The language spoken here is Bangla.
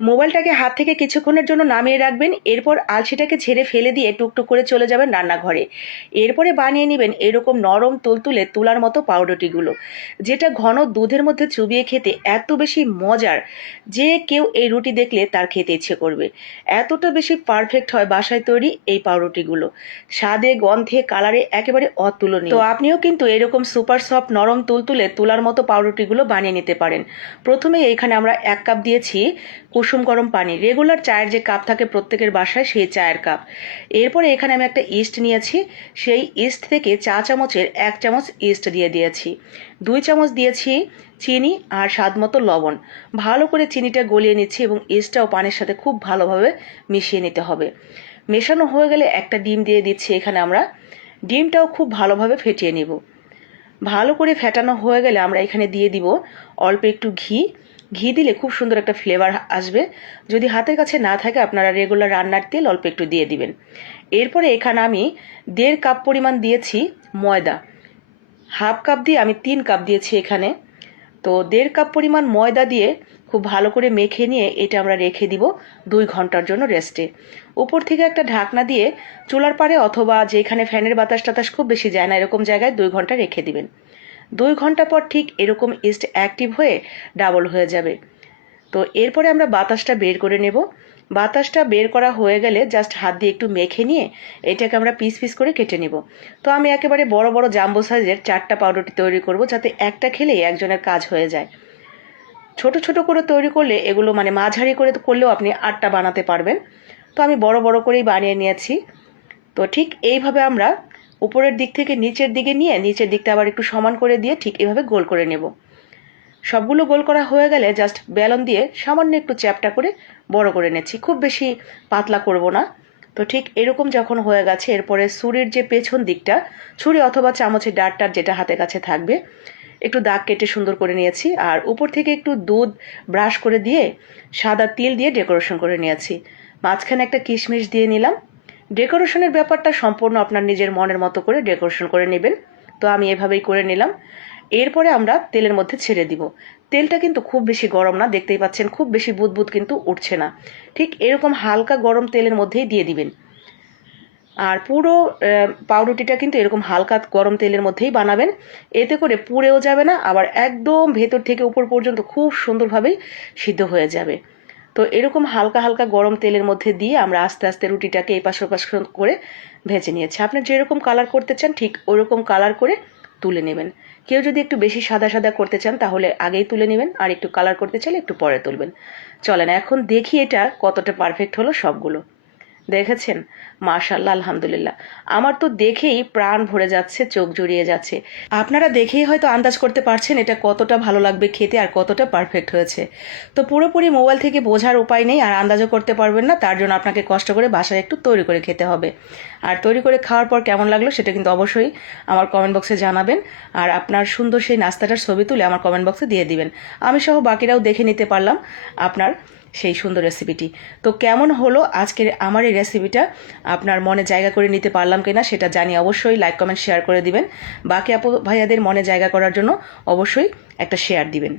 মোবাইলটাকে হাত থেকে কিছুক্ষণের জন্য নামিয়ে রাখবেন। এরপর আলসিটাকে ঝেড়ে ফেলে দিয়ে টুকটুক করে চলে যাবেন রান্নাঘরে। এরপরে বানিয়ে নেবেন এরকম নরম তুলতুলে তুলার মতো পাউরুটিগুলো, যেটা ঘন দুধের মধ্যে চুবিয়ে খেতে এত বেশি মজার যে কেউ এই রুটি দেখলে তার খেতে ইচ্ছে করবে। এতটা বেশি পারফেক্ট হয় বাসায় তৈরি এই পাউরুটিগুলো, স্বাদে গন্ধে কালারে একেবারে অতুলনীয়। তো আপনিও কিন্তু এরকম সুপার সফট নরম তুলতুলে তুলার মতো পাউরুটিগুলো বানিয়ে নিতে পারেন। প্রথমে এখানে আমরা 1 কাপ দিয়েছি কুসুম গরম পানি, রেগুলার চায়ের যে কাপ থাকে প্রত্যেকের বাসায় সেই চায়ের কাপ। এরপরে এখানে আমি একটা ইস্ট নিয়েছি, সেই ইস্ট থেকে চা চামচের 1 চামচ ইস্ট দিয়ে দিয়েছি। 2 চামচ দিয়েছি চিনি আর স্বাদ মতো লবণ। ভালো করে চিনিটা গলিয়ে নিচ্ছি এবং ইস্টটাও পানির সাথে খুব ভালোভাবে মিশিয়ে নিতে হবে। মেশানো হয়ে গেলে একটা ডিম দিয়ে দিচ্ছি এখানে আমরা। ডিমটাও খুব ভালোভাবে ফেটিয়ে নিব। ভালো করে ফেটানো হয়ে গেলে আমরা এখানে দিয়ে দিব অল্প একটু ঘি। ঘি দিলে খুব সুন্দর একটা ফ্লেভার আসবে। যদি হাতের কাছে না থাকে আপনারা রেগুলার রান্নার তেল অল্প একটু দিয়ে দিবেন। এরপরে এখানে আমি 1.5 কাপ পরিমাণ দিয়েছি ময়দা। হাফ কাপ দিয়ে আমি 3 কাপ দিয়েছি এখানে। তো 1.5 কাপ পরিমাণ ময়দা দিয়ে খুব ভালো করে মেখে নিয়ে এটা আমরা রেখে দিব 2 ঘন্টার জন্য রেস্টে। উপর থেকে একটা ঢাকনা দিয়ে চুলার পাড়ে অথবা যেখানে ফ্যানের বাতাস টাতাস খুব বেশি যায় না এরকম জায়গায় 2 ঘন্টা রেখে দিবেন। 2 ঘন্টা পর ঠিক এরকম ইস্ট অ্যাক্টিভ হয়ে ডাবল হয়ে যাবে। তো এরপরে আমরা বাতাসটা বের করে নেব। বাতাসটা বের করা হয়ে গেলে জাস্ট হাত দিয়ে একটু মেখে নিয়ে এটাকে আমরা পিস পিস করে কেটে নিব। তো আমি একেবারে বড় বড় জাম্বো সাইজের 4টা পাউরুটি তৈরি করব, যাতে একটা খেলেই একজনের কাজ হয়ে যায়। ছোট ছোট করে তৈরি করলে এগুলো মানে মাঝারি করে করলেও আপনি 8টা বানাতে পারবেন। তো আমি বড় বড় করেই বানিয়ে নিয়েছি। তো ঠিক এইভাবে আমরা উপরের দিক থেকে নিচের দিকে নিয়ে নিচের দিকটা আবার একটু সমান করে দিয়ে ঠিক এভাবে গোল করে নেব। সবগুলো গোল করা হয়ে গেলে জাস্ট বেলন দিয়ে সামান্য একটু চ্যাপটা করে বড় করে নিচ্ছি, খুব বেশি পাতলা করব না। তো ঠিক এরকম যখন হয়ে গেছে এরপরে ছুরির যে পেছন দিকটা, ছুরি অথবা চামচের ডাঁটটার যেটা হাতের কাছে থাকবে, একটু দাগ কেটে সুন্দর করে নিয়েছি। আর উপর থেকে একটু দুধ ব্রাশ করে দিয়ে সাদা তিল দিয়ে ডেকোরেশন করে নিয়েছি। মাঝখানে একটা কিশমিশ দিয়ে নিলাম। ডেকোরেশনের ব্যাপারটা সম্পূর্ণ আপনার নিজের মনের মতো করে ডেকোরেশন করে নেবেন। তো আমি এভাবেই করে নিলাম। এরপরে আমরা তেলের মধ্যে ছেড়ে দিব। তেলটা কিন্তু খুব বেশি গরম না, দেখতেই পাচ্ছেন খুব বেশি বুদবুদ কিন্তু উঠছে না। ঠিক এরকম হালকা গরম তেলের মধ্যেই দিয়ে দিবেন। আর পুরো পাউরুটিটা কিন্তু এরকম হালকা গরম তেলের মধ্যেই বানাবেন। এতে করে পুড়েও যাবে না, আবার একদম ভেতর থেকে উপর পর্যন্ত খুব সুন্দরভাবেই সিদ্ধ হয়ে যাবে। তো এরকম হালকা হালকা গরম তেলের মধ্যে দিয়ে আমরা আস্তে আস্তে রুটিটাকে এই পাশ ওপাশ করে ভেজে নিয়েছি। আপনি যেরকম কালার করতে চান ঠিক ওরকম কালার করে তুলে নেবেন। কেউ যদি একটু বেশি সাদা সাদা করতে চান তাহলে আগেই তুলে নেবেন, আর একটু কালার করতে চাইলে একটু পরে তুলবেন। চলেন এখন দেখি এটা কতটা পারফেক্ট হলো সবগুলো। দেখেছেন? মাশাআল্লাহ, আলহামদুলিল্লাহ। আমার তো দেখেই প্রাণ ভরে যাচ্ছে, চোখ জুড়িয়ে যাচ্ছে। আপনারা দেখেই হয়তো আন্দাজ করতে পারছেন এটা কতটা ভালো লাগবে খেতে আর কতটা পারফেক্ট হয়েছে। তো পুরোপুরি মোবাইল থেকে বোঝার উপায় নেই আর আন্দাজও করতে পারবেন না, তার জন্য আপনাকে কষ্ট করে বাসায় একটু তৈরি করে খেতে হবে। আর তৈরি করে খাওয়ার পর কেমন লাগলো সেটা কিন্তু অবশ্যই আমার কমেন্ট বক্সে জানাবেন। আর আপনার সুন্দর সেই নাস্তাটার ছবি তুলে আমার কমেন্ট বক্সে দিয়ে দিবেন। আমি সহ বাকিরাও দেখে নিতে পারলাম আপনার সেই সুন্দর রেসিপিটি। তো কেমন হলো আজকের আমার এই রেসিপিটা, আপনার মনে জায়গা করে নিতে পারলাম কিনা সেটা জানি অবশ্যই লাইক কমেন্ট শেয়ার করে দিবেন। বাকি আপু ভাইয়াদের মনে জায়গা করার জন্য অবশ্যই একটা শেয়ার দিবেন।